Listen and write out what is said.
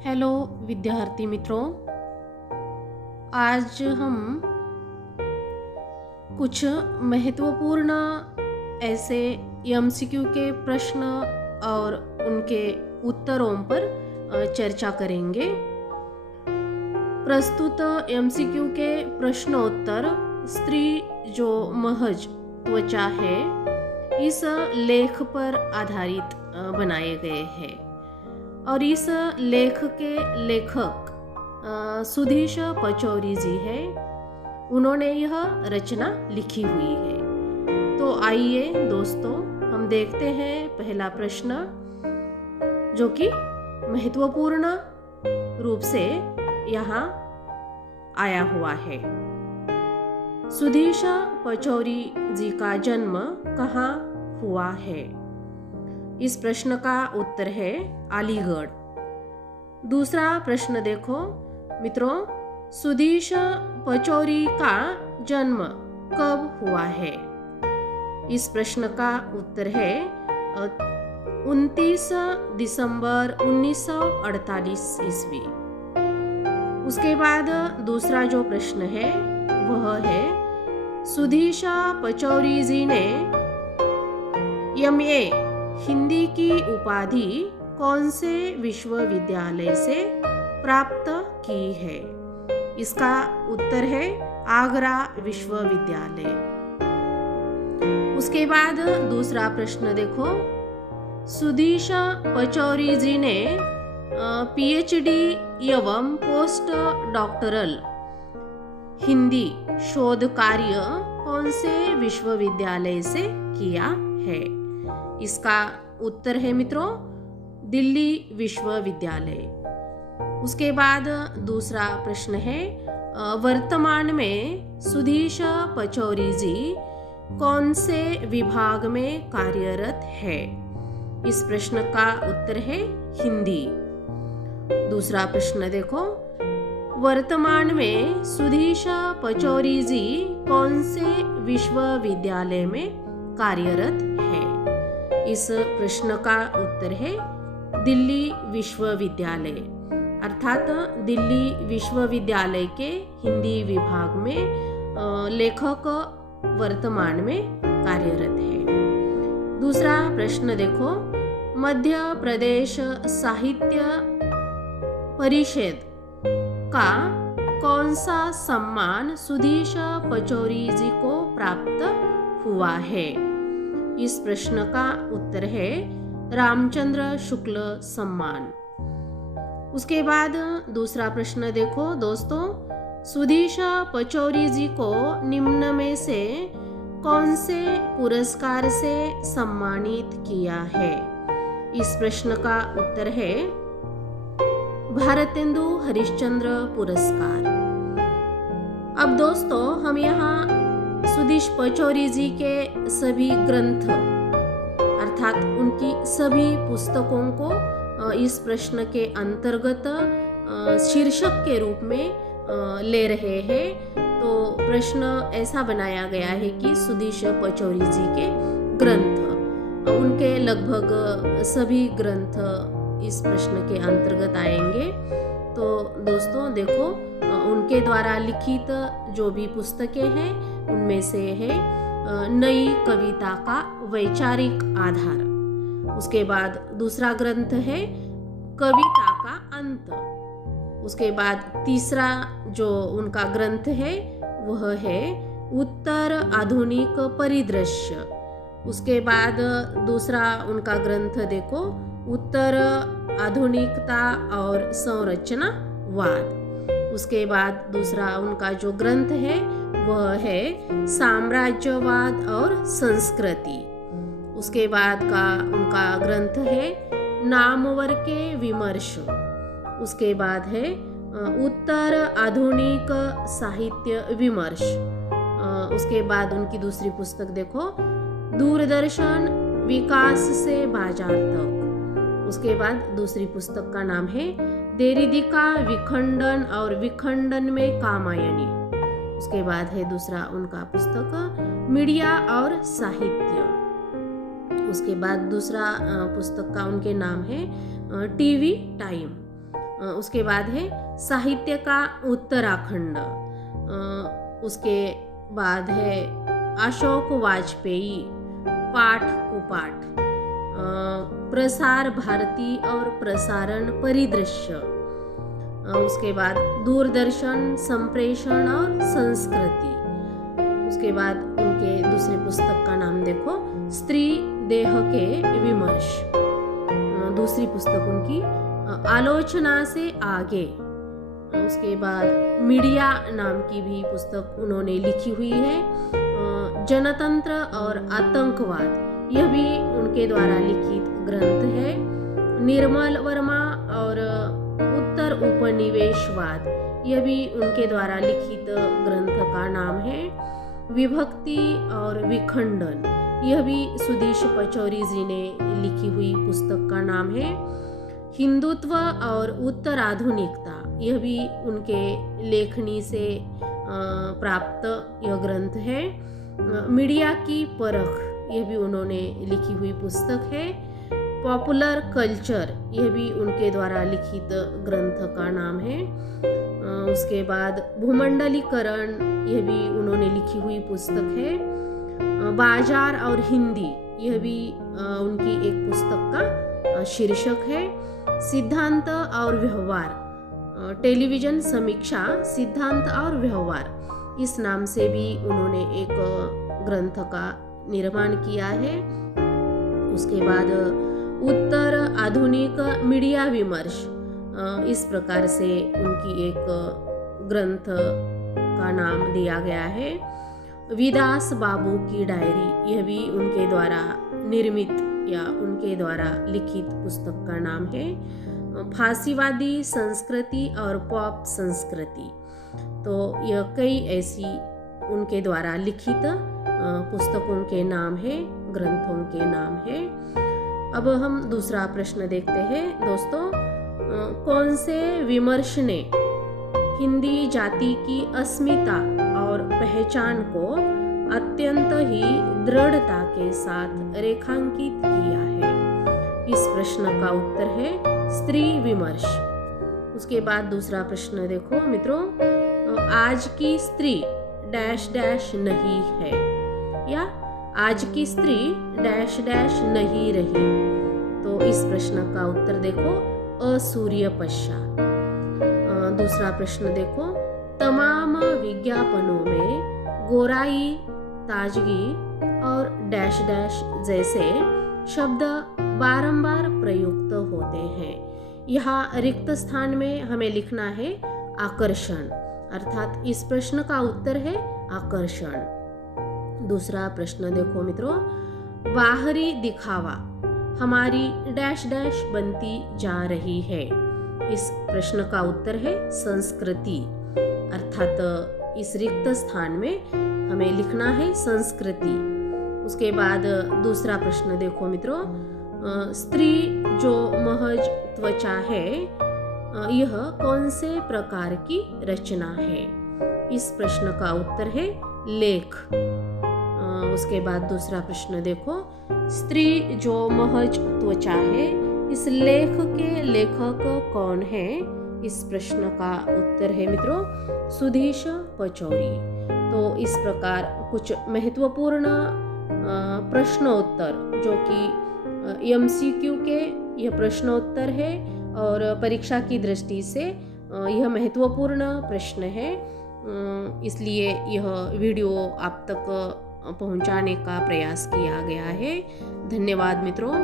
Hello विद्यार्थी मित्रों, आज हम कुछ महत्वपूर्ण ऐसे एमसीक्यू के प्रश्न और उनके उत्तरों पर चर्चा करेंगे। प्रस्तुत एमसीक्यू के प्रश्नोत्तर स्त्री जो महज त्वचा है इस लेख पर आधारित बनाए गए हैं और इस लेख के लेखक सुधीश पचौरी जी है। उन्होंने यह रचना लिखी हुई है। तो आइए दोस्तों, हम देखते हैं पहला प्रश्न जो कि महत्वपूर्ण रूप से यहाँ आया हुआ है। सुधीश पचौरी जी का जन्म कहाँ हुआ है? इस प्रश्न का उत्तर है अलीगढ़। दूसरा प्रश्न देखो मित्रों, सुधीश पचौरी का जन्म कब हुआ है? इस प्रश्न का उत्तर है 29 दिसंबर 1948 ईस्वी। उसके बाद दूसरा जो प्रश्न है वह है, सुधीश पचौरी जी ने MA हिंदी की उपाधि कौन से विश्वविद्यालय से प्राप्त की है? इसका उत्तर है आगरा विश्वविद्यालय। उसके बाद दूसरा प्रश्न देखो, सुधीश पचौरी जी ने PhD एवं पोस्ट डॉक्टरल हिंदी शोध कार्य कौन से विश्वविद्यालय से किया है? इसका उत्तर है मित्रों दिल्ली विश्वविद्यालय। उसके बाद दूसरा प्रश्न है, वर्तमान में सुधीश पचौरी जी कौन से विभाग में कार्यरत है? इस प्रश्न का उत्तर है हिंदी। दूसरा प्रश्न देखो, वर्तमान में सुधीश पचौरी जी कौन से विश्वविद्यालय में कार्यरत है? इस प्रश्न का उत्तर है दिल्ली विश्वविद्यालय, अर्थात दिल्ली विश्वविद्यालय के हिंदी विभाग में लेखक वर्तमान में कार्यरत है। दूसरा प्रश्न देखो, मध्य प्रदेश साहित्य परिषद का कौन सा सम्मान सुधीश पचौरी जी को प्राप्त हुआ है? इस प्रश्न का उत्तर है रामचंद्र शुक्ल सम्मान। उसके बाद दूसरा प्रश्न देखो दोस्तों, सुधीश पचौरी जी को निम्न में से कौन से पुरस्कार से सम्मानित किया है? इस प्रश्न का उत्तर है भारतेंदु हरिश्चंद्र पुरस्कार। अब दोस्तों, हम यहाँ सुधीश पचौरी जी के सभी ग्रंथ अर्थात उनकी सभी पुस्तकों को इस प्रश्न के अंतर्गत शीर्षक के रूप में ले रहे हैं। तो प्रश्न ऐसा बनाया गया है कि सुधीश पचौरी जी के ग्रंथ, उनके लगभग सभी ग्रंथ इस प्रश्न के अंतर्गत आएंगे। तो दोस्तों देखो, उनके द्वारा लिखित जो भी पुस्तकें हैं उनमें से है नई कविता का वैचारिक आधार। उसके बाद दूसरा ग्रंथ है कविता का अंत। उसके बाद तीसरा जो उनका ग्रंथ है वह है उत्तर आधुनिक परिदृश्य। उसके बाद दूसरा उनका ग्रंथ देखो उत्तर आधुनिकता और संरचनावाद। उसके बाद दूसरा उनका जो ग्रंथ है वह है साम्राज्यवाद और संस्कृति। उसके बाद का उनका ग्रंथ है नामवर के विमर्श। उसके बाद है उत्तर आधुनिक साहित्य विमर्श। उसके बाद उनकी दूसरी पुस्तक देखो दूरदर्शन विकास से बाजार तक। उसके बाद दूसरी पुस्तक का नाम है देरिदिका विखंडन और विखंडन में कामायनी। उसके बाद है दूसरा उनका पुस्तक मीडिया और साहित्य। उसके बाद दूसरा पुस्तक का उनके नाम है टीवी टाइम। उसके बाद है साहित्य का उत्तराखंड। उसके बाद है अशोक वाजपेयी, पाठ कुपाठ। प्रसार भारती और प्रसारण परिदृश्य। उसके बाद दूरदर्शन, संप्रेषण और संस्कृति। उसके बाद उनके दूसरे पुस्तक का नाम देखो, स्त्री देह के विमर्श। दूसरी पुस्तक उनकी आलोचना से आगे। उसके बाद मीडिया नाम की भी पुस्तक उन्होंने लिखी हुई है। जनतंत्र और आतंकवाद, यह भी उनके द्वारा लिखित ग्रंथ है। निर्मल वर्मा और उत्तर उपनिवेशवाद, यह भी उनके द्वारा लिखित ग्रंथ का नाम है। विभक्ति और विखंडन, यह भी सुधीश पचौरी जी ने लिखी हुई पुस्तक का नाम है। हिंदुत्व और उत्तराधुनिकता, यह भी उनके लेखनी से प्राप्त यह ग्रंथ है। मीडिया की परख, यह भी उन्होंने लिखी हुई पुस्तक है। पॉपुलर कल्चर, यह भी उनके द्वारा लिखित ग्रंथ का नाम है। उसके बाद भूमंडलीकरण, यह भी उन्होंने लिखी हुई पुस्तक है। बाजार और हिंदी, यह भी उनकी एक पुस्तक का शीर्षक है। सिद्धांत और व्यवहार, टेलीविजन समीक्षा सिद्धांत और व्यवहार, इस नाम से भी उन्होंने एक ग्रंथ का निर्माण किया है। उसके बाद उत्तर आधुनिक मीडिया विमर्श, इस प्रकार से उनकी एक ग्रंथ का नाम दिया गया है। विदास बाबू की डायरी, यह भी उनके द्वारा निर्मित या उनके द्वारा लिखित पुस्तक का नाम है। फांसीवादी संस्कृति और पॉप संस्कृति, तो यह कई ऐसी उनके द्वारा लिखित पुस्तकों के नाम है, ग्रंथों के नाम है। अब हम दूसरा प्रश्न देखते हैं दोस्तों। कौन से विमर्श ने हिंदी जाति की अस्मिता और पहचान को अत्यंत ही दृढ़ता के साथ रेखांकित किया है? इस प्रश्न का उत्तर है स्त्री विमर्श। उसके बाद दूसरा प्रश्न देखो मित्रों, आज की स्त्री डैश डैश नहीं है, या आज की स्त्री डैश डैश नहीं रही। तो इस प्रश्न का उत्तर देखो असूर्यपश्या। दूसरा प्रश्न देखो, तमाम विज्ञापनों में गोराई, ताजगी और डैश डैश जैसे शब्द बारंबार प्रयुक्त होते हैं। यहाँ रिक्त स्थान में हमें लिखना है आकर्षण, अर्थात इस प्रश्न का उत्तर है आकर्षण। दूसरा प्रश्न देखो मित्रों, बाहरी दिखावा हमारी डैश डैश बनती जा रही है। इस प्रश्न का उत्तर है संस्कृति, अर्थात इस रिक्त स्थान में हमें लिखना है संस्कृति। उसके बाद दूसरा प्रश्न देखो मित्रों, स्त्री जो महज त्वचा है, यह कौन से प्रकार की रचना है? इस प्रश्न का उत्तर है लेख। उसके बाद दूसरा प्रश्न देखो, स्त्री जो महज त्वचा है, इस लेख के लेखक कौन है? इस प्रश्न का उत्तर है मित्रों सुधीश पचौरी। तो इस प्रकार कुछ महत्वपूर्ण प्रश्नोत्तर, जो कि MCQ के यह प्रश्नोत्तर है और परीक्षा की दृष्टि से यह महत्वपूर्ण प्रश्न है, इसलिए यह वीडियो आप तक पहुंचाने का प्रयास किया गया है। धन्यवाद मित्रों।